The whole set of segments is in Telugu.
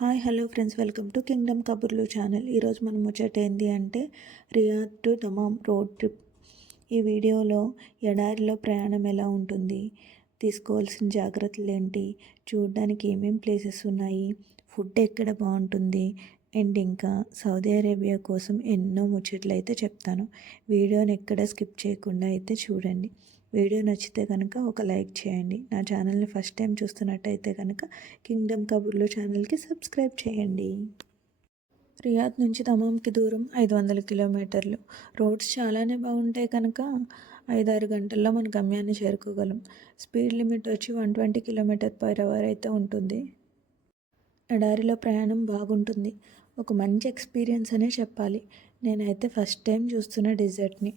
Hi hello friends, welcome to Kingdom కబుర్లు ఛానల్. ఈరోజు మనం ముచ్చట ఏంటి అంటే రియాద్ టు దమామ్ రోడ్ ట్రిప్. ఈ వీడియోలో ఎడారిలో ప్రయాణం ఎలా ఉంటుంది, తీసుకోవాల్సిన జాగ్రత్తలు ఏంటి, చూడడానికి ఏమేం ప్లేసెస్ ఉన్నాయి, ఫుడ్ ఎక్కడ బాగుంటుంది అండ్ ఇంకా సౌదీ అరేబియా కోసం ఎన్నో ముచ్చట్లు అయితే చెప్తాను. వీడియోని ఎక్కడ స్కిప్ చేయకుండా అయితే చూడండి. వీడియో నచ్చితే కనుక ఒక లైక్ చేయండి. నా ఛానల్ని ఫస్ట్ టైం చూస్తున్నట్టయితే కనుక కింగ్డమ్ కబుర్లు ఛానల్కి సబ్స్క్రైబ్ చేయండి. రియాద్ నుంచి దమామ్కి దూరం 500 కిలోమీటర్లు. రోడ్స్ చాలానే బాగుంటాయి కనుక 5-6 గంటల్లో మన గమ్యాన్ని చేరుకోగలం. స్పీడ్ లిమిట్ వచ్చి 120 km/h అయితే ఉంటుంది. ఎడారిలో ప్రయాణం బాగుంటుంది. ఒక మంచి ఎక్స్పీరియన్స్ అనే చెప్పాలి. నేనైతే ఫస్ట్ టైం చూస్తున్న డెజర్ట్ని.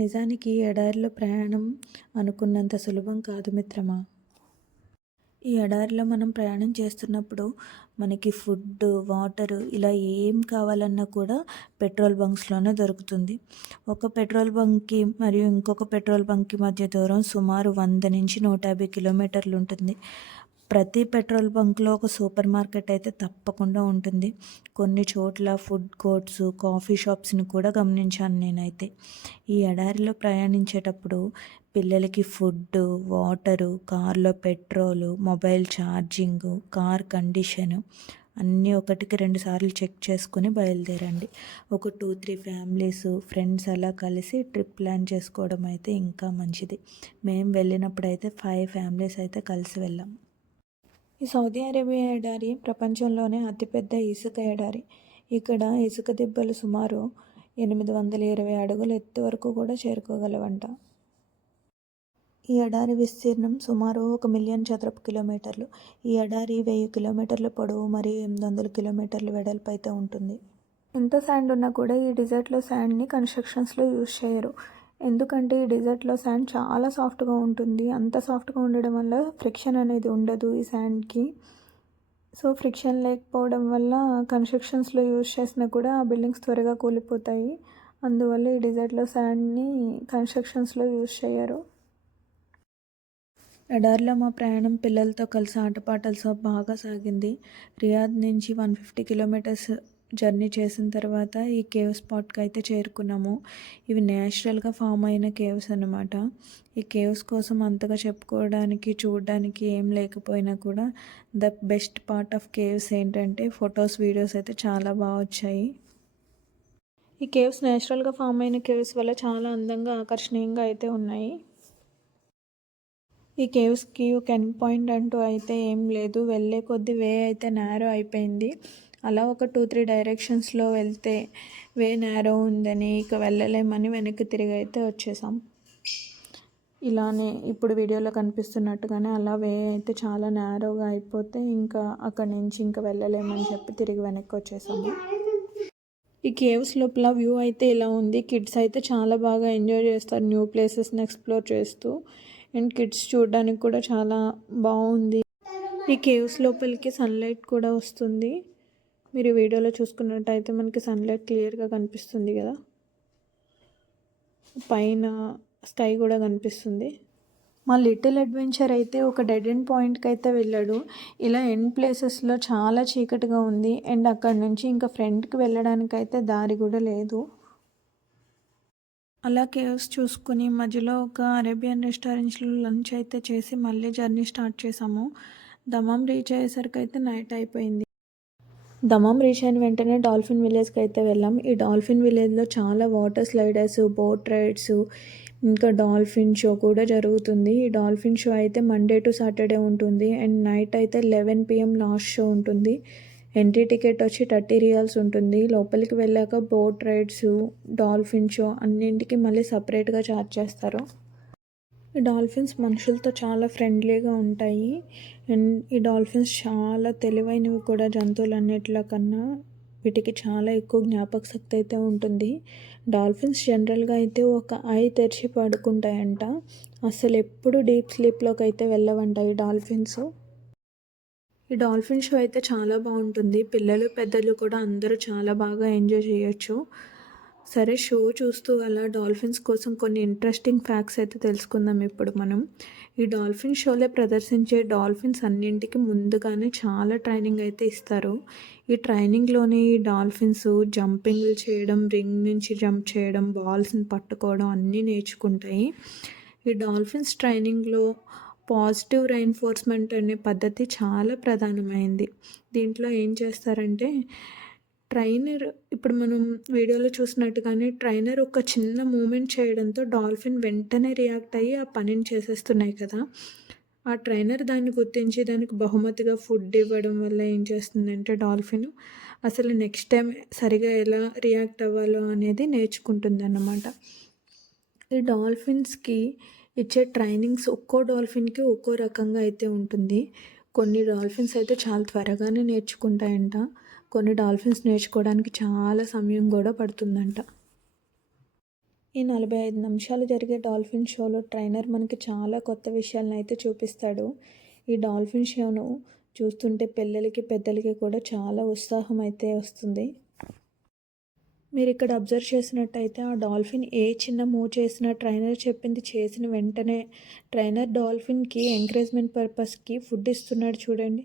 నిజానికి ఎడారిలో ప్రయాణం అనుకున్నంత సులభం కాదు మిత్రమా. ఈ ఎడారిలో మనం ప్రయాణం చేస్తున్నప్పుడు మనకి ఫుడ్, వాటర్ ఇలా ఏం కావాలన్నా కూడా పెట్రోల్ బంక్స్లోనే దొరుకుతుంది. ఒక పెట్రోల్ బంక్కి మరియు ఇంకొక పెట్రోల్ బంక్కి మధ్య దూరం సుమారు 100 నుంచి 150 కిలోమీటర్లు ఉంటుంది. ప్రతి పెట్రోల్ బంక్లో ఒక సూపర్ మార్కెట్ అయితే తప్పకుండా ఉంటుంది. కొన్ని చోట్ల ఫుడ్ కోర్ట్స్, కాఫీ షాప్స్ని కూడా గమనించాను నేనైతే. ఈ ఎడారిలో ప్రయాణించేటప్పుడు పిల్లలకి ఫుడ్, వాటరు, కార్లో petrol, mobile charging, car condition అన్నీ 1-2 సార్లు చెక్ చేసుకుని బయలుదేరండి. ఒక 2-3 ఫ్యామిలీస్, ఫ్రెండ్స్ అలా కలిసి ట్రిప్ ప్లాన్ చేసుకోవడం అయితే ఇంకా మంచిది. మేము వెళ్ళినప్పుడైతే 5 ఫ్యామిలీస్ అయితే కలిసి వెళ్ళాం. ఈ సౌదీ అరేబియా ఎడారి ప్రపంచంలోనే అతిపెద్ద ఇసుక ఎడారి. ఇక్కడ ఇసుక దిబ్బలు సుమారు 820 అడుగుల ఎత్తు వరకు కూడా చేరుకోగలవంట. ఈ ఎడారి విస్తీర్ణం సుమారు 1 మిలియన్ చదరపు కిలోమీటర్లు. ఈ ఎడారి 1000 కిలోమీటర్ల పొడవు మరియు 800 కిలోమీటర్ల వెడల్పు అయితే ఉంటుంది. ఎంత శాండ్ ఉన్నా కూడా ఈ డిజర్ట్లో శాండ్ని కన్స్ట్రక్షన్స్లో యూజ్ చేయరు. ఎందుకంటే ఈ డిజర్ట్లో శాండ్ చాలా సాఫ్ట్గా ఉంటుంది. అంత సాఫ్ట్గా ఉండడం వల్ల ఫ్రిక్షన్ అనేది ఉండదు ఈ శాండ్కి. సో ఫ్రిక్షన్ లేకపోవడం వల్ల కన్స్ట్రక్షన్స్లో యూజ్ చేసినా కూడా ఆ బిల్డింగ్స్ త్వరగా కూలిపోతాయి. అందువల్ల ఈ డిజర్ట్లో శాండ్ని కన్స్ట్రక్షన్స్లో యూజ్ చేయరు. ఎడారిలో మా ప్రయాణం పిల్లలతో కలిసి ఆటపాటలతో బాగా సాగింది. రియాద్ నుంచి 150 కిలోమీటర్స్ జర్నీ చేసిన తర్వాత ఈ కేవ్ స్పాట్కి అయితే చేరుకున్నాము. ఇవి న్యాచురల్గా ఫామ్ అయిన కేవ్స్ అన్నమాట. ఈ కేవ్స్ కోసం అంతగా చెప్పుకోవడానికి, చూడడానికి ఏం లేకపోయినా కూడా the best part of caves ఏంటంటే ఫొటోస్, వీడియోస్ అయితే చాలా బాగా వచ్చాయి. ఈ కేవ్స్ న్యాచురల్గా ఫామ్ అయిన కేవ్స్ వల్ల చాలా అందంగా, ఆకర్షణీయంగా అయితే ఉన్నాయి. ఈ కేవ్స్కి ఒక ఎండ్ పాయింట్ అంటూ అయితే ఏం లేదు. వెళ్ళే కొద్ది వే అయితే నేరో అయిపోయింది. అలా ఒక 2-3 డైరెక్షన్స్లో వెళ్తే వే నేరో ఉందని ఇక వెళ్ళలేమని వెనక్కి తిరిగి అయితే వచ్చేసాం. ఇలానే ఇప్పుడు వీడియోలో కనిపిస్తున్నట్టుగానే అలా వే అయితే చాలా నేరోగా అయిపోతే ఇంకా అక్కడి నుంచి ఇంకా వెళ్ళలేమని చెప్పి తిరిగి వెనక్కి వచ్చేసాము. ఈ కేవ్స్ లోపల వ్యూ అయితే ఇలా ఉంది. కిడ్స్ అయితే చాలా బాగా ఎంజాయ్ చేస్తారు న్యూ ప్లేసెస్ని ఎక్స్ప్లోర్ చేస్తూ. అండ్ కిడ్స్ చూడడానికి కూడా చాలా బాగుంది. ఈ కేవ్స్ లోపలికి సన్లైట్ కూడా వస్తుంది. మీరు వీడియోలో చూసుకున్నట్టయితే మనకి సన్లైట్ క్లియర్గా కనిపిస్తుంది కదా. పైన స్కై కూడా కనిపిస్తుంది. మా లిటిల్ అడ్వెంచర్ అయితే ఒక డెడ్ ఎండ్ పాయింట్కి అయితే వెళ్ళాడు. ఇలా ఎండ్ ప్లేసెస్లో చాలా చీకటిగా ఉంది. అండ్ అక్కడ నుంచి ఇంకా ఫ్రంట్కి వెళ్ళడానికి అయితే దారి కూడా లేదు. అలా కేవ్స్ చూసుకుని మధ్యలో ఒక అరేబియన్ రెస్టారెంట్స్లో లంచ్ అయితే చేసి మళ్ళీ జర్నీ స్టార్ట్ చేసాము. దమామ్ రీచ్ అయ్యేసరికి అయితే నైట్ అయిపోయింది. దమామ్ రీచ్ అయిన వెంటనే డాల్ఫిన్ విలేజ్కి అయితే వెళ్ళాం. ఈ డాల్ఫిన్ విలేజ్లో చాలా వాటర్ స్లైడర్స్, బోట్ రైడ్స్, ఇంకా డాల్ఫిన్ షో కూడా జరుగుతుంది. ఈ డాల్ఫిన్ షో అయితే మండే టు సాటర్డే ఉంటుంది. అండ్ నైట్ అయితే 11 PM లాస్ట్ షో ఉంటుంది. ఎంట్రీ టికెట్ వచ్చి 30 రియాల్స్ ఉంటుంది. లోపలికి వెళ్ళాక బోట్ రైడ్స్, డాల్ఫిన్ షో అన్నింటికి మళ్ళీ సపరేట్గా ఛార్జ్ చేస్తారు. ఈ డాల్ఫిన్స్ మనుషులతో చాలా ఫ్రెండ్లీగా ఉంటాయి. అండ్ ఈ డాల్ఫిన్స్ చాలా తెలివైనవి కూడా జంతువులన్నిటిలో కన్నా. వీటికి చాలా ఎక్కువ జ్ఞాపక శక్తి అయితే ఉంటుంది. డాల్ఫిన్స్ జనరల్గా అయితే ఒక ఐ తెరిచి పడుకుంటాయంట. అసలు ఎప్పుడు డీప్ స్లీప్లోకి అయితే వెళ్ళవంట ఈ డాల్ఫిన్స్. ఈ డాల్ఫిన్ షో అయితే చాలా బాగుంటుంది. పిల్లలు, పెద్దలు కూడా అందరూ చాలా బాగా ఎంజాయ్ చేయొచ్చు. సరే, షో చూస్తూ అలా డాల్ఫిన్స్ కోసం కొన్ని ఇంట్రెస్టింగ్ ఫ్యాక్ట్స్ అయితే తెలుసుకుందాం ఇప్పుడు మనం. ఈ డాల్ఫిన్ షోలో ప్రదర్శించే డాల్ఫిన్స్ అన్నింటికి ముందుగానే చాలా ట్రైనింగ్ అయితే ఇస్తారు. ఈ ట్రైనింగ్‌లోనే ఈ డాల్ఫిన్స్ జంపింగ్‌లు చేయడం, రింగ్ నుంచి జంప్ చేయడం, బాల్స్‌ని పట్టుకోవడం అన్నీ నేర్చుకుంటాయి. ఈ డాల్ఫిన్స్ ట్రైనింగ్‌లో పాజిటివ్ రైన్ఫోర్స్మెంట్ అనే పద్ధతి చాలా ప్రధానమైంది. దీంట్లో ఏం చేస్తారంటే ట్రైనర్, ఇప్పుడు మనం వీడియోలో చూసినట్టుగానే ట్రైనర్ ఒక చిన్న మూమెంట్ చేయడంతో డాల్ఫిన్ వెంటనే రియాక్ట్ అయ్యి ఆ పనిని చేసేస్తున్నాయి కదా! ఆ ట్రైనర్ దాన్ని గుర్తించి దానికి బహుమతిగా ఫుడ్ ఇవ్వడం వల్ల ఏం చేస్తుందంటే డాల్ఫిన్ అసలు నెక్స్ట్ టైం సరిగా ఎలా రియాక్ట్ అవ్వాలో అనేది నేర్చుకుంటుందన్నమాట. ఈ డాల్ఫిన్స్‌కి ఇచ్చే ట్రైనింగ్స్ ఒక్కో డాల్ఫిన్‌కి ఒక్కో రకంగా అయితే ఉంటుంది. కొన్ని డాల్ఫిన్స్ అయితే చాలా త్వరగానే నేర్చుకుంటాయంట. కొన్ని డాల్ఫిన్స్ నేర్చుకోవడానికి చాలా సమయం కూడా పడుతుందంట. ఈ 45 నిమిషాలు జరిగే డాల్ఫిన్ షోలో ట్రైనర్ మనకి చాలా కొత్త విషయాలను అయితే చూపిస్తాడు. ఈ డాల్ఫిన్ షోను చూస్తుంటే పిల్లలకి, పెద్దలకి కూడా చాలా ఉత్సాహం అయితే వస్తుంది. మీరు ఇక్కడ అబ్జర్వ్ చేసినట్టయితే ఆ డాల్ఫిన్ ఏ చిన్న మూవ్ చేసినా ట్రైనర్ చెప్పింది చేసిన వెంటనే ట్రైనర్ డాల్ఫిన్కి ఎంకరేజ్మెంట్ పర్పస్కి ఫుడ్ ఇస్తున్నాడు చూడండి.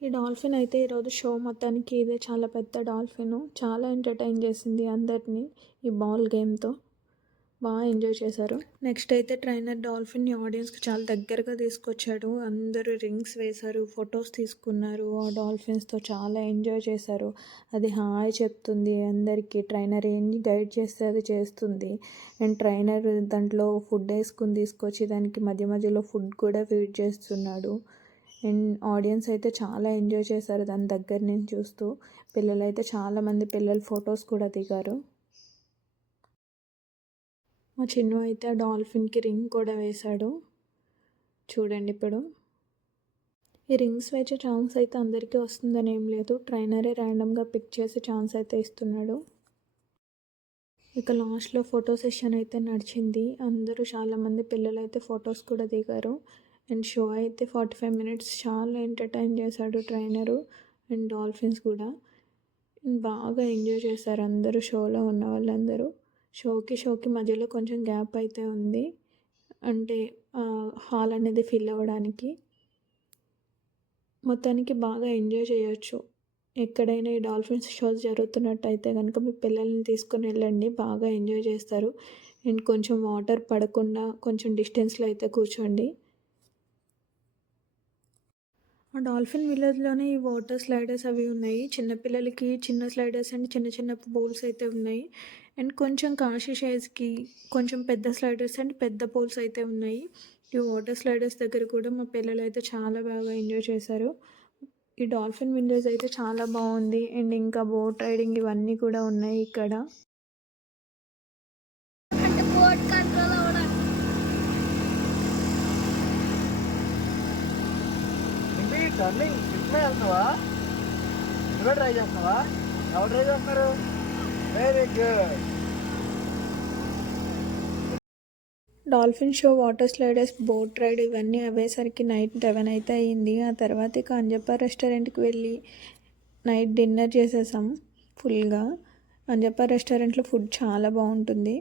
ఈ డాల్ఫిన్ అయితే ఈరోజు షో మొత్తానికి ఇదే చాలా పెద్ద డాల్ఫిన్. చాలా ఎంటర్టైన్ చేసింది అందరినీ ఈ బాల్ గేమ్తో. బాగా ఎంజాయ్ చేశారు. నెక్స్ట్ అయితే ట్రైనర్ డాల్ఫిన్ని ఆడియన్స్కి చాలా దగ్గరగా తీసుకొచ్చాడు. అందరూ రింగ్స్ వేశారు, ఫొటోస్ తీసుకున్నారు. ఆ డాల్ఫిన్స్తో చాలా ఎంజాయ్ చేశారు. అది హాయ్ చెప్తుంది అందరికీ. ట్రైనర్ ఏంటి గైడ్ చేస్తే అది చేస్తుంది. అండ్ ట్రైనర్ దాంట్లో ఫుడ్ వేసుకుని తీసుకొచ్చి దానికి మధ్య మధ్యలో ఫుడ్ కూడా ఫీడ్ చేస్తున్నాడు. అండ్ ఆడియన్స్ అయితే చాలా ఎంజాయ్ చేశారు దాని దగ్గర నుంచి చూస్తూ. పిల్లలైతే చాలామంది పిల్లలు ఫొటోస్ కూడా దిగారు. మా చిన్ను అయితే ఆ డాల్ఫిన్కి రింగ్ కూడా వేశాడు చూడండి. ఇప్పుడు ఈ రింగ్స్ వేసే ఛాన్స్ అయితే అందరికీ వస్తుందని ఏం లేదు. ట్రైనరే ర్యాండమ్గా పిక్ చేసి ఛాన్స్ అయితే ఇస్తున్నాడు. ఇక లాస్ట్లో ఫోటో సెషన్ అయితే నడిచింది. అందరూ చాలామంది పిల్లలు అయితే ఫొటోస్ కూడా దిగారు. అండ్ షో అయితే 45 మినిట్స్ చాలా ఎంటర్టైన్ చేశాడు ట్రైనరు అండ్ డాల్ఫిన్స్ కూడా. బాగా ఎంజాయ్ చేశారు అందరూ, షోలో ఉన్న వాళ్ళందరూ. షోకి మధ్యలో కొంచెం గ్యాప్ అయితే ఉంది, అంటే హాల్ అనేది ఫిల్ అవ్వడానికి. మొత్తానికి బాగా ఎంజాయ్ చేయొచ్చు. ఎక్కడైనా ఈ డాల్ఫిన్స్ షోస్ జరుగుతున్నట్టయితే కనుక మీ పిల్లల్ని తీసుకొని వెళ్ళండి, బాగా ఎంజాయ్ చేస్తారు. అండ్ కొంచెం వాటర్ పడకుండా కొంచెం డిస్టెన్స్లో అయితే కూర్చోండి. ఆ డాల్ఫిన్ విలేజ్లోనే ఈ వాటర్ స్లైడర్స్ అవి ఉన్నాయి. చిన్నపిల్లలకి చిన్న స్లైడర్స్ అండ్ చిన్న చిన్న పోల్స్ అయితే ఉన్నాయి. అండ్ కొంచెం కాశీ సైజ్కి కొంచెం పెద్ద స్లైడర్స్ అండ్ పెద్ద పోల్స్ అయితే ఉన్నాయి. ఈ వాటర్ స్లైడర్స్ దగ్గర కూడా మా పిల్లలు అయితే చాలా బాగా ఎంజాయ్ చేశారు. ఈ డాల్ఫిన్ విలేజ్ అయితే చాలా బాగుంది. అండ్ ఇంకా బోట్ రైడింగ్ ఇవన్నీ కూడా ఉన్నాయి ఇక్కడ. టర్నింగ్ ఇట్లా వెళ్తున్నావా? నువ్వే ట్రై చేస్తున్నావా? ఎవరు ట్రై చేస్తున్నారు? Very good. Dolphin show, water sliders, boat ride ఇవన్నీ అయ్యేసరికి నైట్ 11 అయితే అయ్యింది. ఆ తర్వాత ఇక అంజప్ప రెస్టారెంట్కి వెళ్ళి నైట్ డిన్నర్ చేసేసాం ఫుల్గా. అంజప్ప రెస్టారెంట్లో ఫుడ్ చాలా బాగుంటుంది.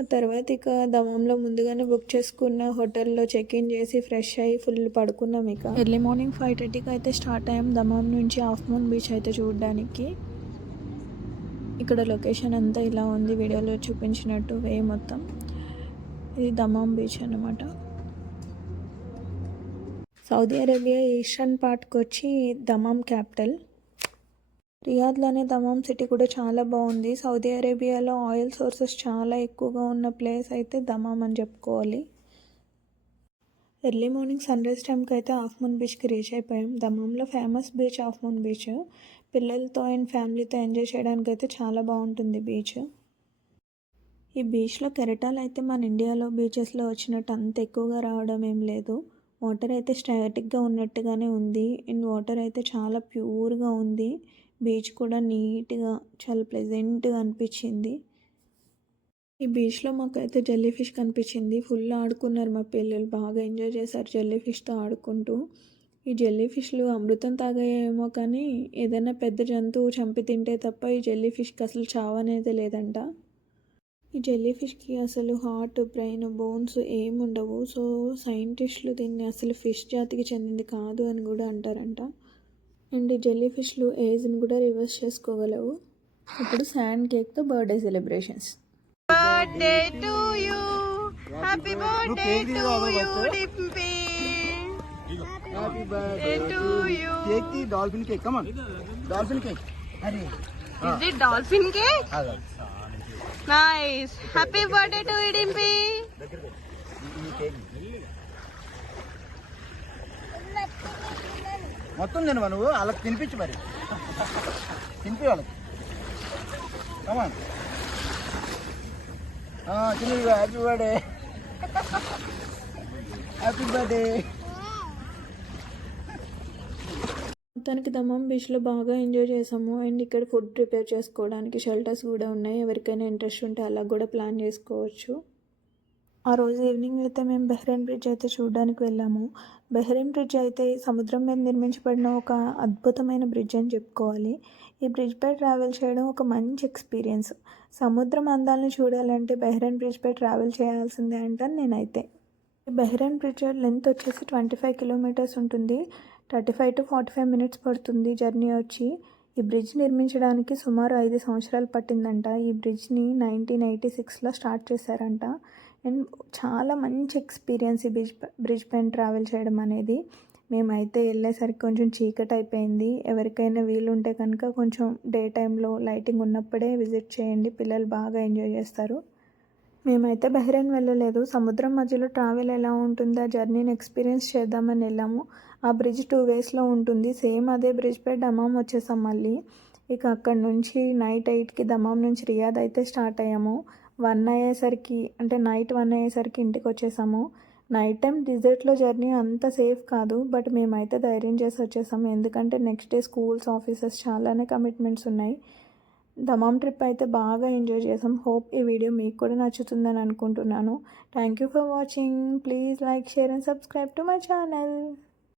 ఆ తర్వాత ఇక దమంలో ముందుగానే బుక్ చేసుకున్న హోటల్లో చెక్ ఇన్ చేసి ఫ్రెష్ అయ్యి ఫుల్ పడుకున్నాం. ఇక ఎర్లీ మార్నింగ్ 5:30కి అయితే స్టార్ట్ అయ్యాం దమం నుంచి హాఫ్ మూన్ బీచ్ అయితే చూడడానికి. ఇక్కడ లొకేషన్ అంతా ఇలా ఉంది వీడియోలో చూపించినట్టు వే మొత్తం. ఇది దమాం బీచ్ అన్నమాట. సౌదీ అరేబియా ఈస్టర్న్ పార్ట్కి వచ్చి దమాం క్యాపిటల్. రియాద్లోనే దమాం సిటీ కూడా చాలా బాగుంది. సౌదీ అరేబియాలో ఆయిల్ సోర్సెస్ చాలా ఎక్కువగా ఉన్న ప్లేస్ అయితే దమాం అని చెప్పుకోవాలి. ఎర్లీ మార్నింగ్ సన్ రైజ్ టైంకి అయితే హాఫ్ మూన్ బీచ్కి రీచ్ అయిపోయాం. దమాంలో famous beach half moon beach. పిల్లలతో అండ్ ఫ్యామిలీతో ఎంజాయ్ చేయడానికి అయితే చాలా బాగుంటుంది బీచ్. ఈ బీచ్లో కెరటాలు అయితే మన ఇండియాలో బీచెస్లో వచ్చినట్టు అంత ఎక్కువగా రావడం ఏం లేదు. వాటర్ అయితే స్టాటిక్గా ఉన్నట్టుగానే ఉంది. అండ్ వాటర్ అయితే చాలా ప్యూర్గా ఉంది. బీచ్ కూడా నీట్గా చాలా ప్లెజెంట్గా అనిపించింది. ఈ బీచ్లో మాకైతే జెల్లీ ఫిష్ కనిపించింది. ఫుల్ ఆడుకున్నారు మా పిల్లలు, బాగా ఎంజాయ్ చేశారు జెల్లీ ఫిష్తో ఆడుకుంటూ. ఈ జెల్లీ ఫిష్లు అమృతం తాగాయేమో కానీ ఏదైనా పెద్ద జంతువు చంపి తింటే తప్ప ఈ జెల్లీ ఫిష్కి అసలు చావనేది లేదంట. ఈ జెల్లీ ఫిష్కి అసలు హార్ట్, బ్రెయిన్, బోన్స్ ఏమి ఉండవు. సో సైంటిస్టులు దీన్ని అసలు ఫిష్ జాతికి చెందింది కాదు అని కూడా అంటారంట. అండ్ ఈ జెల్లీ ఫిష్లు ఏజ్ని కూడా రివర్స్ చేసుకోగలవు. ఇప్పుడు శాండ్ కేక్తో birthday celebrations. Birthday to you, happy birthday to you, Dimpy. Happy birthday To you. Cake the dolphin cake. Come on dolphin cake. అరే Is it dolphin cake? Agha Nice. Happy birthday to you, Dimpy. ఈ కేక్ మొత్తం తినవా నువ్వు? వాళ్ళకి తినిపించు మరి, తినిపి వాళ్ళకి. కమాన్ తిని. Happy birthday, happy birthday. మొత్తానికి దమాం బీచ్లో బాగా ఎంజాయ్ చేసాము. అండ్ ఇక్కడ ఫుడ్ ప్రిపేర్ చేసుకోవడానికి షెల్టర్స్ కూడా ఉన్నాయి. ఎవరికైనా ఇంట్రెస్ట్ ఉంటే అలా కూడా ప్లాన్ చేసుకోవచ్చు. ఆ రోజు ఈవినింగ్ అయితే మేము బహ్రెయిన్ బ్రిడ్జ్ అయితే చూడడానికి వెళ్ళాము. బహ్రెయిన్ బ్రిడ్జ్ అయితే సముద్రం మీద నిర్మించబడిన ఒక అద్భుతమైన బ్రిడ్జ్ అని చెప్పుకోవాలి. ఈ బ్రిడ్జ్పై ట్రావెల్ చేయడం ఒక మంచి ఎక్స్పీరియన్స్. సముద్రం అందాలను చూడాలంటే బహ్రెయిన్ బ్రిడ్జ్పై ట్రావెల్ చేయాల్సిందే అంటాను నేనైతే. ఈ బహ్రెయిన్ బ్రిడ్జ్ లెంత్ వచ్చేసి 25 కిలోమీటర్స్ ఉంటుంది. 35 to 45 minutes పడుతుంది జర్నీ వచ్చి. ఈ బ్రిడ్జ్ నిర్మించడానికి సుమారు 5 సంవత్సరాలు పట్టిందంట. ఈ బ్రిడ్జ్ని 1986లో స్టార్ట్ చేశారంట. అండ్ చాలా మంచి ఎక్స్పీరియన్స్ ఈ బ్రిడ్జ్ పైన ట్రావెల్ చేయడం అనేది. మేమైతే వెళ్ళేసరికి కొంచెం చీకటి అయిపోయింది. ఎవరికైనా వీలుంటే కనుక కొంచెం డే టైంలో లైటింగ్ ఉన్నప్పుడే విజిట్ చేయండి, పిల్లలు బాగా ఎంజాయ్ చేస్తారు. మేమైతే బహ్రెయిన్ వెళ్ళలేదు. సముద్రం మధ్యలో ట్రావెల్ ఎలా ఉంటుందో ఆ జర్నీని ఎక్స్పీరియన్స్ చేద్దామని వెళ్ళాము. ఆ బ్రిడ్జ్ 2 waysలో ఉంటుంది. సేమ్ అదే బ్రిడ్జ్పై దమాం వచ్చేసాం మళ్ళీ. ఇక అక్కడ నుంచి నైట్ 8కి దమాం నుంచి రియాద్ అయితే స్టార్ట్ అయ్యాము. 1 అయ్యేసరికి, అంటే నైట్ 1 అయ్యేసరికి ఇంటికి వచ్చేసాము. నైట్ టైం డిజర్ట్లో జర్నీ అంత సేఫ్ కాదు, బట్ మేమైతే ధైర్యం చేసి వచ్చేసాము. ఎందుకంటే నెక్స్ట్ డే స్కూల్స్, ఆఫీసెస్ చాలానే కమిట్మెంట్స్ ఉన్నాయి. దమాం ట్రిప్ అయితే బాగా ఎంజాయ్ చేసాం. హోప్ ఈ వీడియో మీకు కూడా నచ్చుతుందని అనుకుంటున్నాను. Thank you for watching. Please like, share and subscribe to my channel.